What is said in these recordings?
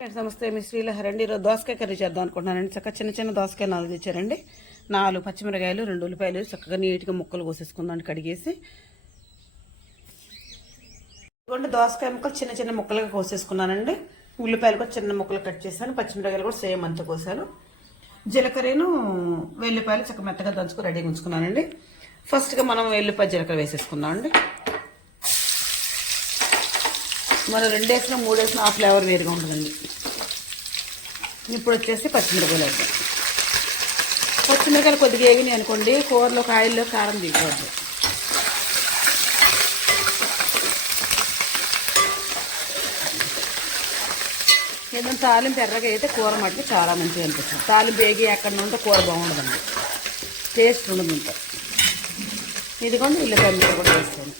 Friends నమస్తే. మీ శ్రీలహర్ అండి ఈరోజు దోసకాయ కర్రీ చేద్దాం అనుకుంటున్నానండి. చక్కగా చిన్న చిన్న దోసకాయ నాలుగు తెచ్చారండి. నాలుగు పచ్చిమిరకాయలు రెండు ఉల్లిపాయలు చక్కగా నీట్గా ముక్కలు కోసేసుకుందాం కడిగేసి ఇదిగోండి దోసకాయ ముక్కలు చిన్న చిన్న ముక్కలుగా కోసేసుకున్నానండి. ఉల్లిపాయలు కూడా చిన్న ముక్కలు కట్ చేశాను. పచ్చిమిరకాయలు కూడా సేమ్ అంత కోసాను. జీలకర్రను వెల్లిపాయలు చక్కగా మెత్తగా దంచుకు రెడీగా ఉంచుకున్నానండి. ఫస్ట్గా మనం వెల్లిపాయ జీలకర్ర వేసేసుకుందాం అండి మనం రెండు వేసిన మూడు వేసిన ఆ ఫ్లేవర్ వేరుగా ఉంటుందండి. ఇప్పుడు వచ్చేసి పచ్చిమిరపకాయలు వేద్దాం పచ్చిమిరపకాయలు కొద్దిగా వేగినాయి అనుకోండి కూరలో కాయల్లో కారం తీసుకోవద్దు. ఏదైనా తాలింపు ఎర్రగా అయితే కూర మట్టి చాలా మంచిగా అనిపిస్తుంది. తాలింపు వేగి ఎక్కడ ఉంటే కూర బాగుండదండి టేస్ట్ ఉండదు ఇంకా ఇదిగోండి ఇల్లు కూడా వేస్తాను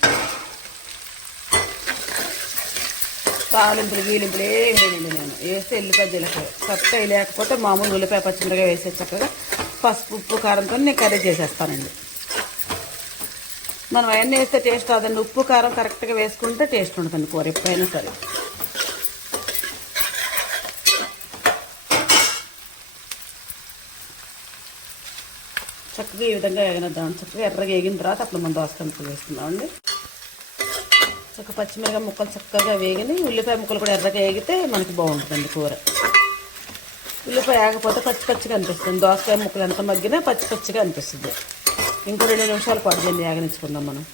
తాలింపులు గీలింపులు ఏం వేయండి నేను. వేస్తే ఎల్లిపాయ జీలకాయ చక్కగా లేకపోతే మామూలు ఉల్లిపాయ పచ్చిమిరకాయ వేసే చక్కగా పసుపు ఉప్పు కారంతో నేను కర్రీ చేసేస్తానండి. మనం అవన్నీ వేస్తే టేస్ట్ రాదండి. ఉప్పు కారం కరెక్ట్గా వేసుకుంటే టేస్ట్ ఉంటుందండి కూర ఎప్పుడైనా సరే. చక్కగా ఈ విధంగా ఎగనిద్దాం చక్కగా ఎర్రగా ఎగిన తర్వాత అప్పుడు మనం దోసకాయ వేసుకుందామండి. చక్క పచ్చిమిరపకాయ ముక్కలు చక్కగా వేగిని ఉల్లిపాయ ముక్కలు కూడా ఎర్రగా వేగితే మనకి బాగుంటుందండి కూర. ఉల్లిపాయ ఆగపోతే పచ్చి పచ్చిగా అనిపిస్తుంది. దోసకాయ ముక్కలు ఎంత మగ్గినా పచ్చి పచ్చిగా అనిపిస్తుంది. ఇంకో రెండు నిమిషాలు పడుతుంది ఆగనించుకుందాం మనం.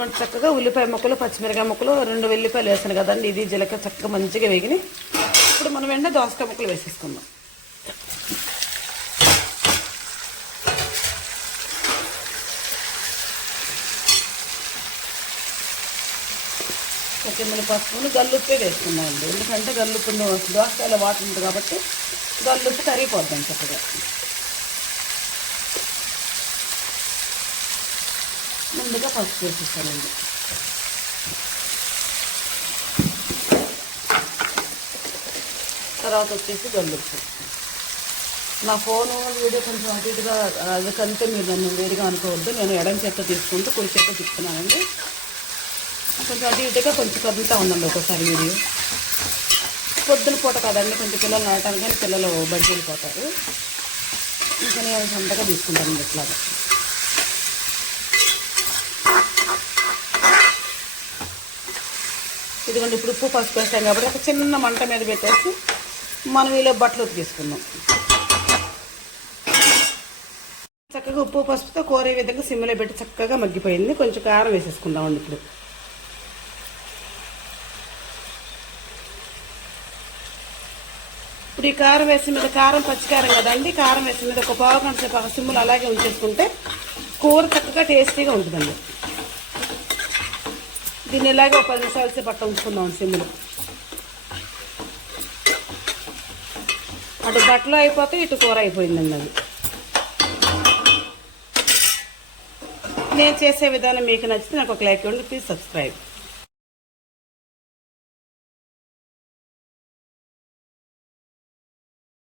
ఇదిగోండి చక్కగా ఉల్లిపాయ ముక్కలు పచ్చిమిరకాయ ముక్కలు రెండు వెల్లిపాయలు వేసాను కదండి. ఇది జీలకర్ర చక్కగా మంచిగా వేగిని. ఇప్పుడు మనం వెంటనే దోసకాయ ముక్కలు వేసేసుకుందాం. కొత్తిమీర పసుపును గల్లుప్పే వేసుకున్నామండి ఎందుకంటే గల్లుప్పు దోసకాయలో వాటర్ ఉంటుంది కాబట్టి గల్లుప్పు కరిగిపోద్దాం చక్కగా. ముందుగా పసుపు వేసేస్తానండి. తర్వాత వచ్చేసి గల్లుప్పు నా ఫోన్ వీడియో కొంచెం అటు ఇటుగా అది కంటే మీరు నన్ను వేడిగా అనుకోవద్దు. నేను ఎడం చేత తీసుకుంటూ కుడి చేత తిప్పుతున్నానండి. కొంచెం అటు ఇటుగా కొంచెం కదులుతూ ఉందండి ఒకసారి వీడియో. పొద్దున పూట కదండి కొంచెం పిల్లలు నాటాను కానీ పిల్లలు బడికి వెళ్ళిపోతారు ఇంకా నేను సొంతగా తీసుకుంటాను ఇట్లాగా. ఇదిగోండి ఇప్పుడు ఉప్పు పసుపు వేస్తాం కాబట్టి ఒక చిన్న మంట మీద పెట్టేసి మనం ఇలా బట్టలు ఉతికేసుకుందాం. చక్కగా ఉప్పు పసుపుతో కూర ఈ విధంగా సిమ్లో పెట్టి చక్కగా మగ్గిపోయింది. కొంచెం కారం వేసేసుకుందామండి ఇప్పుడు. ఇప్పుడు ఈ కారం వేసిన మీద కారం పచ్చికారం కదండి కారం వేసిన మీద ఒక పావు గంట సేపు ఆ సిమ్ములు అలాగే ఉంచేసుకుంటే కూర చక్కగా టేస్టీగా ఉంటుందండి. దీన్ని ఇలాగే ఒక పది నిమిషాలు సేపు పట్ట ఉంచుకుందాం సిమ్లో. అటు బట్టలు అయిపోతే ఇటు కూర అయిపోయిందండి అది. నేను చేసే విధానం మీకు నచ్చితే నాకు ఒక లైక్ ఇవ్వండి ప్లీజ్ సబ్స్క్రైబ్